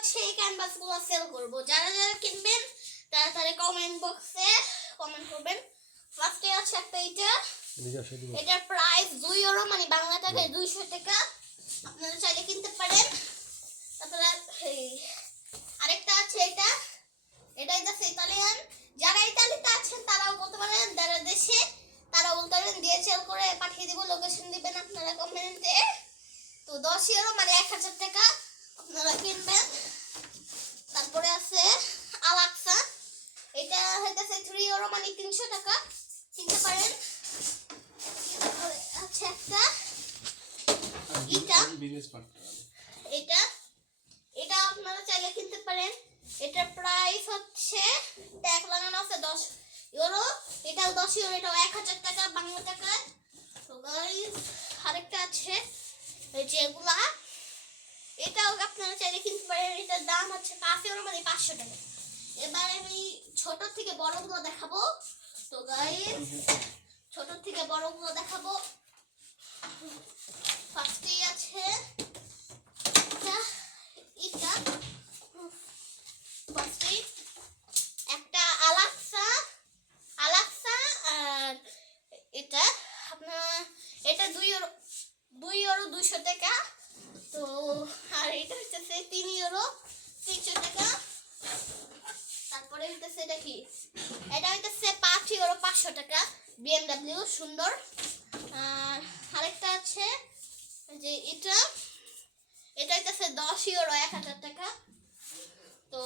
হচ্ছে এই ক্যানভাসগুলো সেল করব। যারা যারা কিনবেন তারা তারা কমেন্ট বক্সে কমেন্ট করবেন। ফার্স্টে আছে একটা এটা। এটার প্রাইস দুই ইউরো মানে বাংলা টাকায় দুইশো টাকা। আপনারা চাইলে কিনতে পারেন। তারপরে আরেকটা আছে এটা। এটা হচ্ছে ইতালিয়ান। যারা ইতালিতে আছেন তারাও বলতে পারেন যারা দেশে তারা বলতে পারেন ডিএচএল করে পাঠিয়ে দিব লোকেশন দিবেন আপনারা কমেন্টে তো দশ ইউরো মানে এক হাজার টাকা আপনারা কিনবেন। তারপরে আছে আলাক্সা। এটা হইতেছে থ্রি ইউরো মানে তিনশো টাকা। কিনতে পারেন। আছে একটা। এটা। এটা। এটা আপনারা চাইলে কিনতে পারেন। এটার প্রাইস হচ্ছে ট্যাগ লাগানো আছে দশ ইউরো এটাও দশ ইউরো এটাও এক হাজার টাকা বাংলা টাকায় তো গাইস আরেকটা আছে। এই যে এগুলা। এটাও আপনারা চাইলে কিনতে পারেন এটার দাম হচ্ছে পাঁচ ইউরো মানে পাঁচশো টাকা। এবার আমি ছোট থেকে বড়গুলো দেখাবো। তো গাইস ছোট থেকে বড়গুলো দেখাবো। ফার্স্টেই আছে এটা এটা। ফার্স্টেই একটা আলাক্সা আলাক্সা আর এটা। আপনার, এটা দুই দুই ইউরো দুইশো টাকা। তো আর এটা হচ্ছে তিন ইউরো তিনশো টাকা। তারপরে হইতেছে এটা কি? এটা হইতেছে পাঁচ ইউরো পাঁচশো টাকা বিএমডাব্লিউ সুন্দর। আর আরেকটা আছে যে এটা। এটা হইতেছে দশ ইউরো এক হাজার টাকা। তো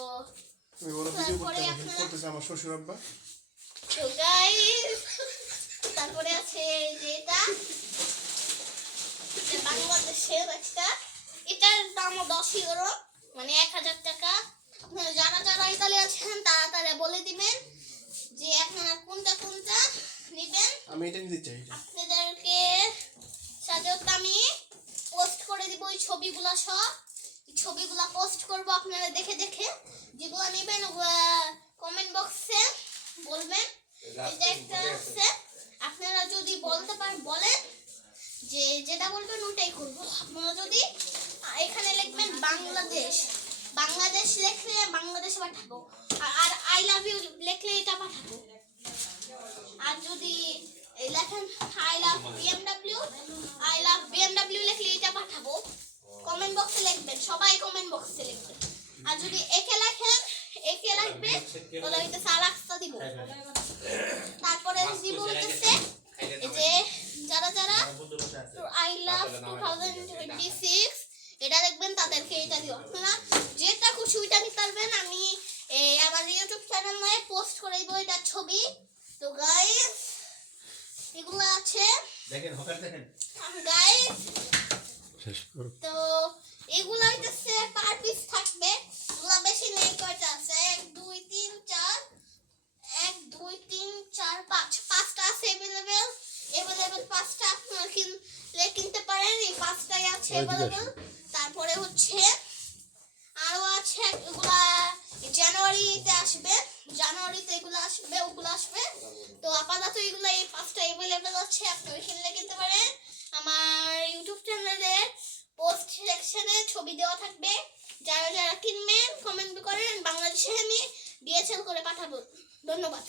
তারপরে হেল্প আপনারা- করতেছে আমার শ্বশুর আব্বা। তো গাইস তারপরে আছে যে এটা বাংলাদেশের একটা দশ ইউরো মানে এক হাজার টাকা। আপনারা যারা যারা ইতালি আছেন তারা তারা বলে দিবেন যে আপনারা কোনটা কোনটা নেবেন। আমি এটা নিতে চাই। আপনাদেরকে সাথে আমি পোস্ট করে দিব ওই ছবিগুলো সব। ছবিগুলো পোস্ট করব আপনারা দেখে দেখে। যেগুলো নেবেন কমেন্ট বক্সে বলবেন। এটা একটা আছে আপনারা যদি বলতে পারেন বলেন যে যেটা বলবেন ওটাই করব। আপনারা যদি এখানে লিখবেন বাংলাদেশ। বাংলাদেশ লিখলে বাংলাদেশে পাঠাবো। আর আর আই লাভ ইউ লিখলে এটা পাঠাবো। আর যদি লেখেন I love BMW I love BMW লিখলে এটা পাঠাবো। কমেন্ট বক্সে লিখবেন, সবাই কমেন্ট বক্সে লিখবেন। আর যদি একে লেখেন, একে লাগবে, তাহলে হইতে সালাক্সটা দিব। তারপরে দিব হইতেছে এই যে যারা যারা I love two thousand twenty six এটা দেখবেন তাদেরকে এটা দিও আপনারা যেটা খুশি ওইটা নিতে পারবেন আমি এই আমার ইউটিউব চ্যানেলে পোস্ট করে দিব এটার ছবি। তো গাইস এগুলো আছে। দেখেন হকার দেখেন। গাইস শেষ করো। তো এগুলো হইতেছে পার পিস থাকবে। এগুলো বেশি নেই কয়টা আছে? এক দুই তিন চার। এক দুই তিন চার পাঁচ। পাঁচটা আছে অ্যাভেলেবেল অ্যাভেলেবেল পাঁচটা আপনারা কিনলে কিনতে পারেন। এই পাঁচটাই আছে অ্যাভেলেবেল তারপরে হচ্ছে আরও আছে এগুলা জানুয়ারিতে আসবে জানুয়ারিতে এগুলো আসবে ওগুলো আসবে তো এগুলো এই পাঁচটা অ্যাভেলেবেল আছে আপনারা কিনলে কিনতে পারেন। আমার ইউটিউব চ্যানেলে পোস্ট সেকশনে ছবি দেওয়া থাকবে। যারা যারা কিনবেন কমেন্ট করেন বাংলাদেশে আমি ডিএসএল করে পাঠাবো। ধন্যবাদ।